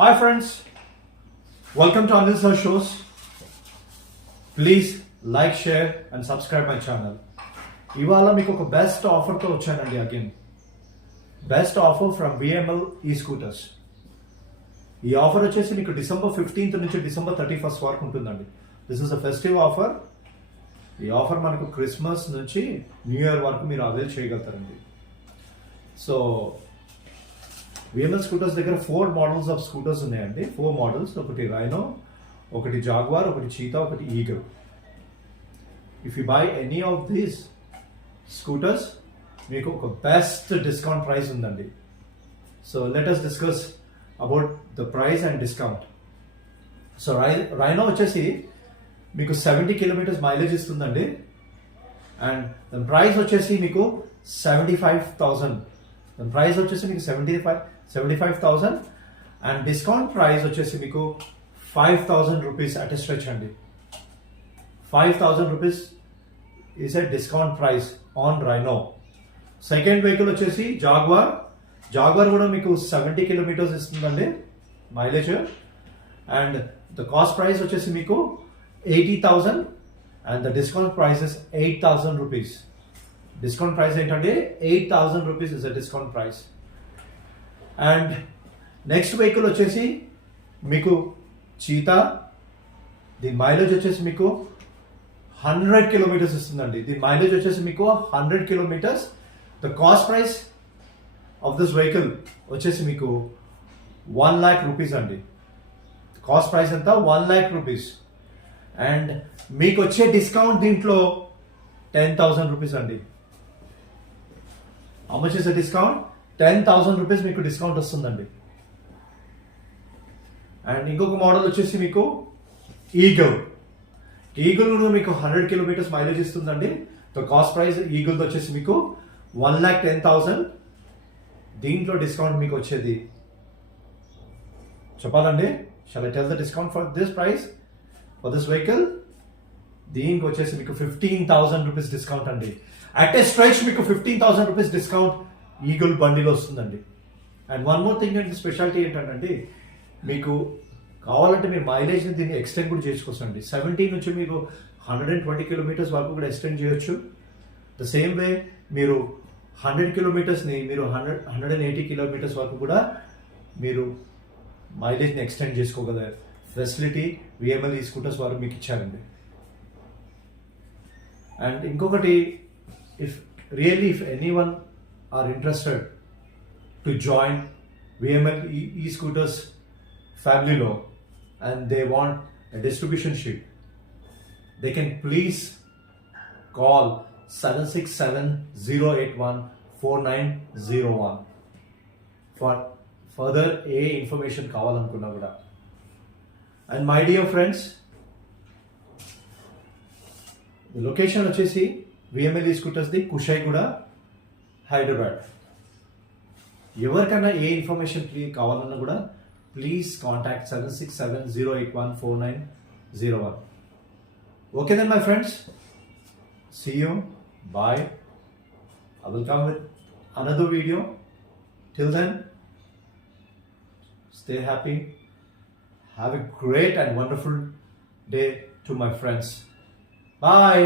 Hi friends, welcome to Anil Sir Shows. Please like, share and subscribe my channel. ఇవాళ మీకు ఒక బెస్ట్ ఆఫర్తో వచ్చానండి. Again best offer from VML e scooters. ఈ ఆఫర్ వచ్చేసి మీకు డిసెంబర్ 15th నుంచి డిసెంబర్ 31st వరకు ఉంటుందండి. This is a festive offer. ఈ ఆఫర్ మనకు క్రిస్మస్ నుంచి న్యూ ఇయర్ వరకు మీరు అవైల్ చేయగలుగుతారండి. సో విఎంఎల్ స్కూటర్స్ దగ్గర 4 మోడల్స్ ఆఫ్ స్కూటర్స్ ఉన్నాయండి. 4 మోడల్స్, ఒకటి రైనో, ఒకటి జాగ్వార్, ఒకటి చీతా, ఒకటి eagle. If you by any of these scooters మీకు ఒక బెస్ట్ డిస్కౌంట్ ప్రైస్ ఉందండి. So let us discuss about the price and discount. So rhino వచ్చేసి మీకు 70 కిలోమీటర్స్ మైలేజ్ ఇస్తుందండి. అండ్ దాని ప్రైస్ వచ్చేసి మీకు 75,000. దాని ప్రైస్ వచ్చేసి మీకు 75,000 అండ్ డిస్కౌంట్ ప్రైస్ వచ్చేసి మీకు 5,000 రూపీస్ అట్ ఎ స్ట్రెచ్ అండి. 5,000 rupees is a discount price on Rhino. Second vehicle వచ్చేసి జాగ్వార్. జాగ్వార్ కూడా మీకు 70 కిలోమీటర్స్ ఇస్తుందండి mileage. And the cost price వచ్చేసి మీకు 80,000 and the discount price is 8,000 rupees. Discount price ఏంటంటే 8,000 rupees is a discount price. And next vehicle వచ్చేసి మీకు చీతా. దీని మైలేజ్ వచ్చేసి మీకు 100 కిలోమీటర్స్ ఇస్తుందండి. దీని మైలేజ్ వచ్చేసి మీకు 100 kilometres. The cost price of this vehicle వచ్చేసి మీకు 1 lakh రూపీస్ అండి. కాస్ట్ ప్రైస్ ఎంత? 1 lakh రూపీస్. అండ్ మీకు వచ్చే డిస్కౌంట్ దీంట్లో 10,000 రూపీస్ అండి. How much is the discount? 10,000 rupees మీకు డిస్కౌంట్ వస్తుందండి. అండ్ ఇంకొక మోడల్ వచ్చేసి మీకు ఈగల్. ఈగల్ కూడా మీకు 100 కిలోమీటర్స్ మైలేజ్ ఇస్తుందండి. ద కాస్ట్ ప్రైస్ ఈగల్ వచ్చేసి మీకు 1,10,000. దీంట్లో డిస్కౌంట్ మీకు వచ్చేది చెప్పాలండి. Shall I tell the discount for this price for this vehicle? దీనికి వచ్చేసి మీకు 15,000 రూపీస్ డిస్కౌంట్ అండి. అట్ ఏ స్ట్రెచ్ మీకు 15,000 రూపీస్ డిస్కౌంట్ ఈగల్ బండిలో వస్తుందండి. అండ్ వన్ మోర్ థింగ్ అండి, స్పెషాలిటీ ఏంటంటే మీకు కావాలంటే మీరు మైలేజ్ని దీన్ని ఎక్స్టెండ్ కూడా చేసుకోవచ్చండి. 70 నుంచి మీకు 120 కిలోమీటర్స్ వరకు కూడా ఎక్స్టెండ్ చేయొచ్చు. ద సేమ్ వే మీరు 100 కిలోమీటర్స్ని మీరు 180 కిలోమీటర్స్ వరకు కూడా మీరు మైలేజ్ని ఎక్స్టెండ్ చేసుకోగల ఫెసిలిటీ విఎంఎల్ ఈ స్కూటర్స్ వారు మీకు ఇచ్చారండి. అండ్ ఇంకొకటి, if anyone are interested to join VML e-scooters family law and they want a distributionship, they can please call 767-081-4901 for further information కావాలనుకున్నా కూడా. And my dear friends, the location వచ్చేసి VML e scooters the Kushaiguda, Hyderabad. ఎవరికైనా ఏ information కావాలన్నా కూడా please contact 767-081-4901. Okay then my friends, see you, bye. I will come with another video. Till then, stay happy. Have a great and wonderful day to my friends. Bye.